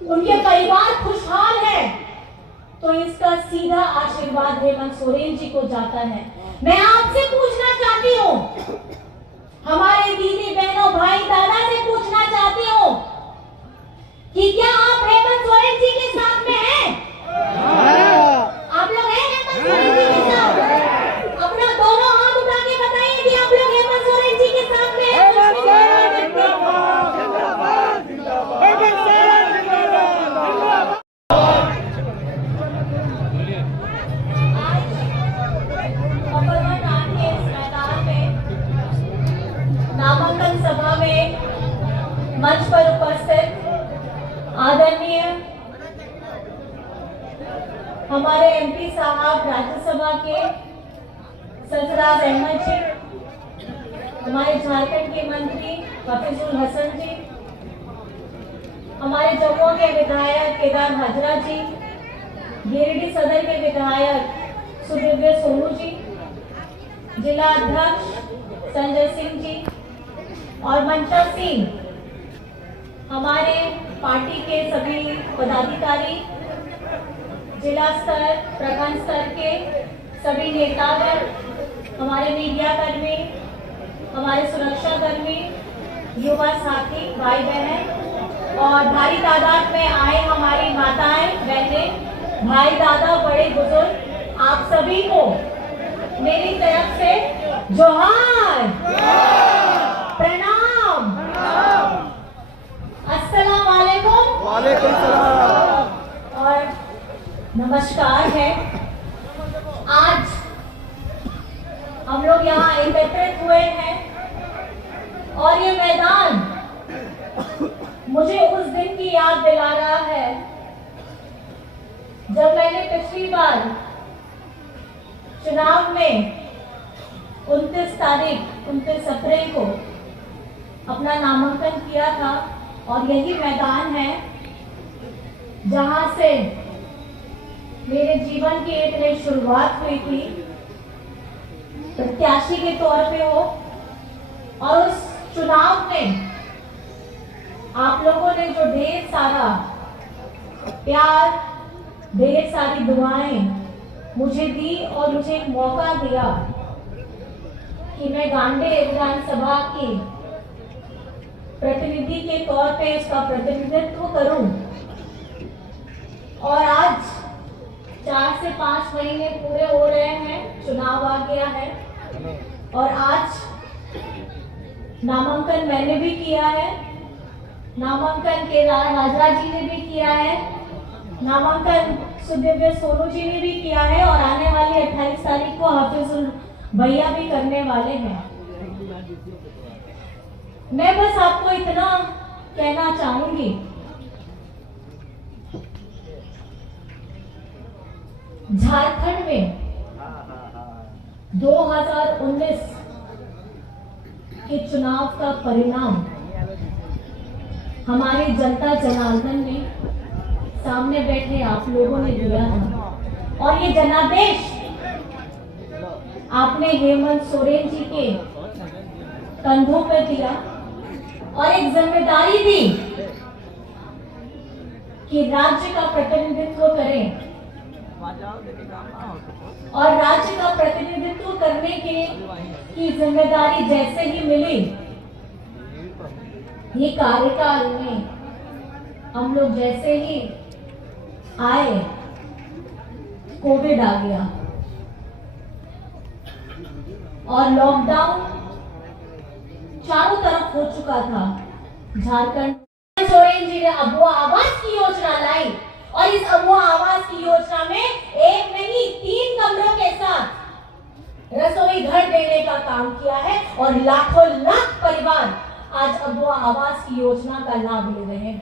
उनके परिवार खुशहाल है, तो इसका सीधा आशीर्वाद हेमंत सोरेन जी को जाता है। मैं आपसे पूछना चाहती हूँ, हमारे दीदी बहनों भाई दादा से पूछना चाहती हूँ कि क्या आप हेमंत सोरेन जी के साथ में हैं? आप लोग हैं हेमंत सोरेन जी के साथ? अपना दोनों हाथ उठा के बताइए कि आप लोग हेमंत सोरेन जी के साथ में हैं। नामांकन सभा में मंच पर उपस्थित आदरणीय हमारे एमपी साहब राज्यसभा के सरफराज अहमद जी, हमारे झारखंड के मंत्री हफीजुल हसन जी, हमारे जम्मू के विधायक केदार हाजरा जी, गिरिडीह सदर के विधायक सुदिव्य सोनू जी, जिला अध्यक्ष संजय सिंह जी और मंचा सिंह, हमारे पार्टी के सभी पदाधिकारी, जिला स्तर प्रखंड स्तर के सभी नेतागण, हमारे मीडिया कर्मी, हमारे सुरक्षा कर्मी, युवा साथी भाई बहन और भारी तादाद में आए हमारी माताएं बहनें, भाई दादा बड़े बुजुर्ग, आप सभी को मेरी तरफ से जोहार, प्रणाम, अस्सलाम वालेकुम, वालेकुम सलाम और नमस्कार है। आज हम लोग यहाँ एकत्रित हुए हैं और ये मैदान मुझे उस दिन की याद दिला रहा है जब मैंने पिछली बार चुनाव में 29 अप्रैल को अपना नामांकन किया था और यही मैदान है जहां से मेरे जीवन की एक नई शुरुआत हुई थी, प्रत्याशी के तौर पे हो। और उस चुनाव में आप लोगों ने जो ढेर सारा प्यार, ढेर सारी दुआएं मुझे दी और मुझे एक मौका दिया कि मैं गांडेय विधानसभा की प्रतिनिधि के तौर पे उसका प्रतिनिधित्व करूं। और आज 4 से 5 महीने पूरे हो रहे हैं, चुनाव आ गया है और आज नामांकन मैंने भी किया है, नामांकन केदार हाजरा जी ने भी किया है, नामांकन सुदिव्य सोनू जी ने भी किया है और आने वाली 28 तारीख को हाफिजुल भैया भी करने वाले हैं। मैं बस आपको इतना कहना चाहूंगी, झारखंड में 2019 के चुनाव का परिणाम हमारी जनता जनार्दन ने सामने बैठे आप लोगों ने दिया था और ये जनादेश आपने हेमंत सोरेन जी के कंधों पर दिया और एक जिम्मेदारी दी कि राज्य का प्रतिनिधित्व करें। और राज्य का प्रतिनिधित्व करने की जिम्मेदारी जैसे ही मिली, ये कार्यकाल में हम लोग जैसे ही आए, कोविड आ गया और लॉकडाउन चारों तरफ हो चुका था। झारखंड सोरेन जी ने अबुआ आवास की योजना लाई और इस अबुआ आवास की योजना में एक नहीं 3 कमरों के साथ रसोई घर देने का काम किया है और लाखों लाख परिवार आज अबुआ आवास की योजना का लाभ ले रहे हैं।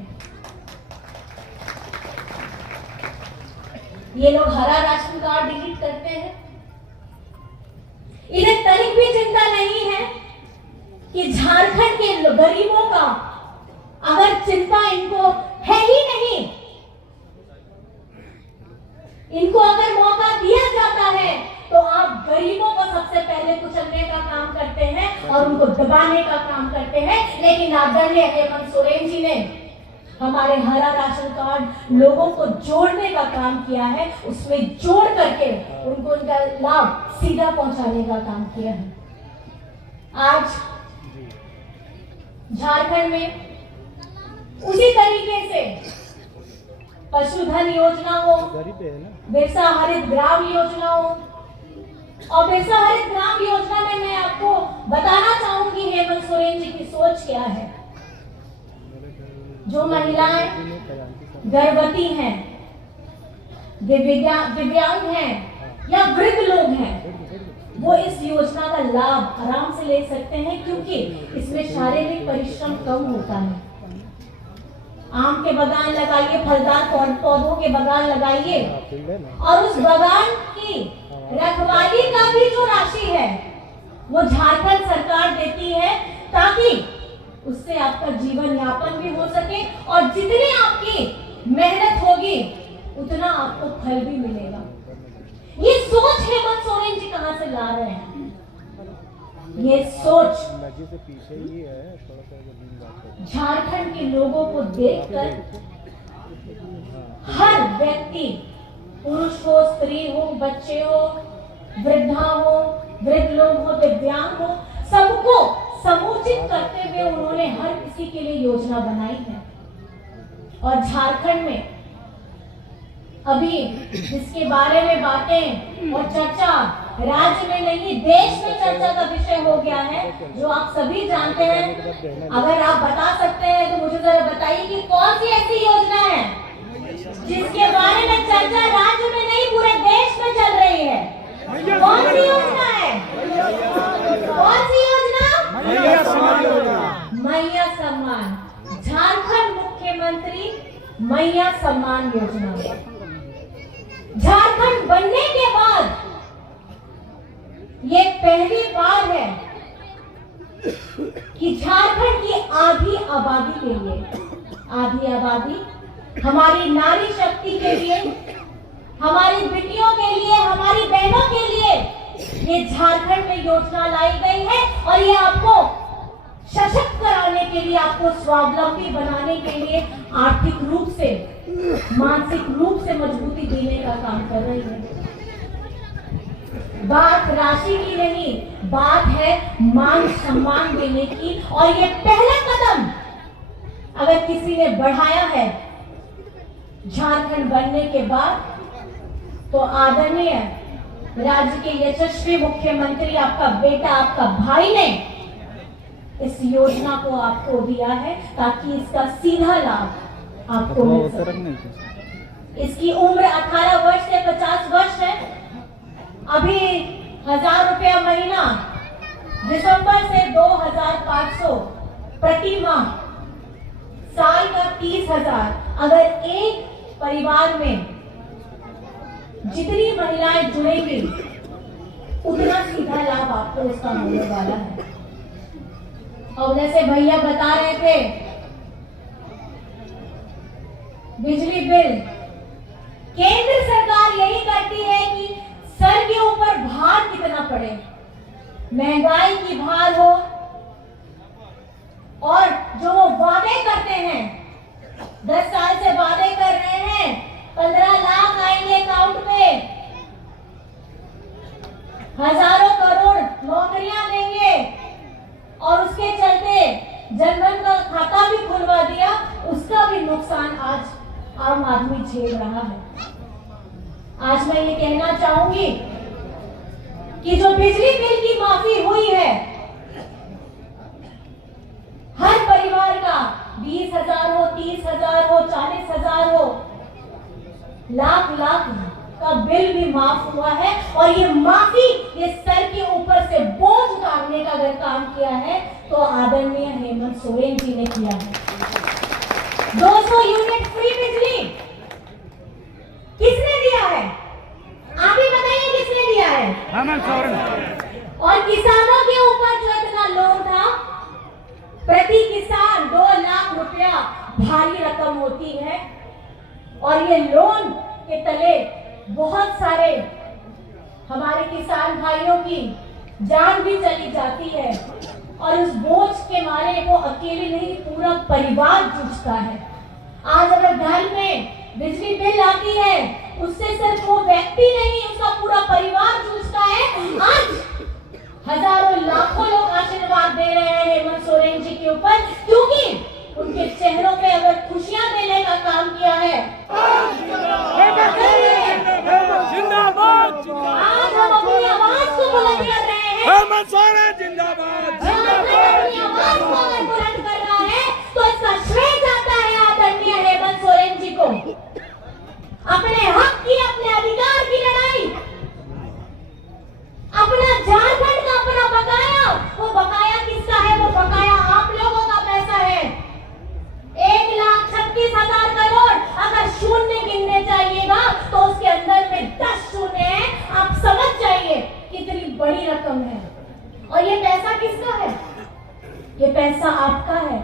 ये लोग हरा राशन कार्ड डिलीट करते हैं, इन्हें तनिक भी चिंता नहीं है कि झारखंड के गरीबों का अगर चिंता इनको है ही नहीं, इनको अगर मौका दिया जाता है तो आप गरीबों को सबसे पहले कुचलने का काम करते हैं और उनको दबाने का काम करते हैं। लेकिन आदरणीय हेमंत सोरेन जी ने हमारे हरा राशन कार्ड लोगों को जोड़ने का काम किया है, उसमें जोड़ करके उनको उनका लाभ सीधा पहुंचाने का काम किया है। आज झारखंड में उसी तरीके से पशुधन योजना हो, बिरसा हरित ग्राम योजना हो, और बिरसा हरित ग्राम योजना में मैं आपको बताना चाहूंगी हेमंत सोरेन जी की सोच क्या है। जो महिलाएं गर्भवती हैं, दिव्यांग हैं या वृद्ध लोग हैं, वो इस योजना का लाभ आराम से ले सकते हैं, क्योंकि इसमें शारीरिक परिश्रम कम होता है। आम के बागान लगाइए, फलदार पौधों के बागान लगाइए, और उस बागान की रखवाली का भी जो राशि है वो झारखंड सरकार देती है, ताकि उससे आपका जीवन यापन भी हो सके, और जितनी आपकी मेहनत होगी उतना आपको फल भी मिलेगा। ये सोच हेमंत सोरेन जी कहां से ला रहे हैं? ये सोच झारखंड के लोगों को देखकर हर व्यक्ति, पुरुष हो, स्त्री हो, बच्चे हो, वृद्धा हो, वृद्ध लोग हो, दिव्यांग हो, सबको समुचित करते हुए उन्होंने हर किसी के लिए योजना बनाई है। और झारखंड में अभी जिसके बारे में बातें और चर्चा राज्य में नहीं देश में चर्चा का विषय हो गया है, जो आप सभी जानते हैं। अगर आप बता सकते हैं तो मुझे जरा बताइए कि कौन सी ऐसी योजना है जिसके बारे में चर्चा राज्य में नहीं पूरे देश में चल रही है? कौन सी योजना है? कौन सी योजना? मैया सम्मान योजना। मैया सम्मान, झारखंड मुख्यमंत्री मैया सम्मान योजना। झारखंड बनने के बाद ये पहली बार है कि झारखंड की आधी आबादी के लिए, आधी आबादी हमारी नारी शक्ति के लिए, हमारी बेटियों के लिए, हमारी बहनों के लिए ये झारखंड में योजना लाई गई है, और ये आपको सशक्त कराने के लिए, आपको स्वावलंबी बनाने के लिए, आर्थिक रूप से, मानसिक रूप से मजबूती देने का काम कर रही है। बात राशि की नहीं, बात है मान सम्मान देने की, और ये पहला कदम अगर किसी ने बढ़ाया है झारखंड बनने के बाद, तो आदरणीय राज्य के यशस्वी मुख्यमंत्री, आपका बेटा, आपका भाई ने इस योजना को आपको दिया है, ताकि इसका सीधा लाभ आपको मिल सके। इसकी उम्र 18 वर्ष से 50 वर्ष है। अभी 1000 रुपया महीना, दिसंबर से 2500 प्रति माह, साल का 30,000। अगर एक परिवार में जितनी महिलाएं जुड़ेंगी उतना सीधा लाभ आपको इसका मिलने वाला है। और जैसे भैया बता रहे थे, बिजली बिल केंद्र सरकार यही करती है कि सर के ऊपर भार कितना पड़े, महंगाई की भार हो, और जो वो वादे करते हैं, 10 साल से वादे कर रहे हैं 15 लाख आएंगे अकाउंट पे, हजारों करोड़ नौकरियां देंगे, और उसके चलते जनधन का खाता भी खुलवा दिया, उसका भी नुकसान आज आम आदमी झेल रहा है। आज मैं ये कहना चाहूंगी कि जो बिजली बिल की माफी हुई है, हर परिवार का 20,000 हो, 30,000 हो, 40,000 हो, लाख लाख का बिल भी माफ हुआ है। और ये माफी, ये सर के ऊपर से बोझ उतारने का अगर काम किया है तो आदरणीय हेमंत सोरेन जी ने किया है। 200 यूनिट फ्री बिजली किसने दिया है? आप ही बताइए किसने दिया है? हेमंत सोरेन। और किसानों के ऊपर जो इतना लोन था, प्रति किसान 2 लाख रुपया भारी रकम होती है, और ये लोन के तले बहुत सारे हमारे किसान भाइयों की जान भी चली जाती है, और उस बोझ के मारे वो अकेले नहीं, पूरा परिवार जूझता है। आज अगर घर में बिजली बिल आती है, उससे सिर्फ वो व्यक्ति नहीं, उसका पूरा परिवार जूझता है। आज हजारों लाखों लोग आशीर्वाद दे रहे हैं हेमंत सोरेन जी के ऊपर, क्योंकि उनके चेहरों पे अगर खुशियां देने का काम किया है। जिंदाबाद आज हम अपनी आवाज को बुलंद कर रहे हैं। हेमंत सोरेन जिंदाबाद अपनी आवाज को अगर बुलंद कर रहा है तो इसका श्रेय जाता है आदरणीय हेमंत सोरेन जी को। अपने हक की, अपने अधिकार की लड़ाई, अपना झारखंड का अपना बकाया, वो बकाया किसका है? वो बकाया आप लोगों का पैसा है। 1,36,000 करोड़ अगर शून्य गिनने चाहिएगा तो उसके अंदर में 10 शून्य है। आप समझ जाइए कितनी बड़ी रकम है। और ये पैसा किसका है? ये पैसा आपका है।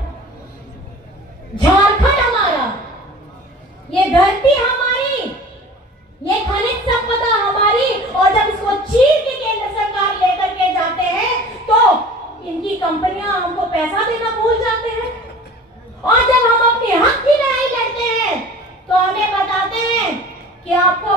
झारखंड हमारा, ये धरती हमारी, ये खनिज संपदा हमारी। और जब इसको चीर के केंद्र सरकार लेकर के जाते हैं तो इनकी कंपनियां हमको पैसा देना भूल जाते हैं। और जब हम अपने हक की लड़ाई लड़ते हैं तो हमें बताते हैं कि आपको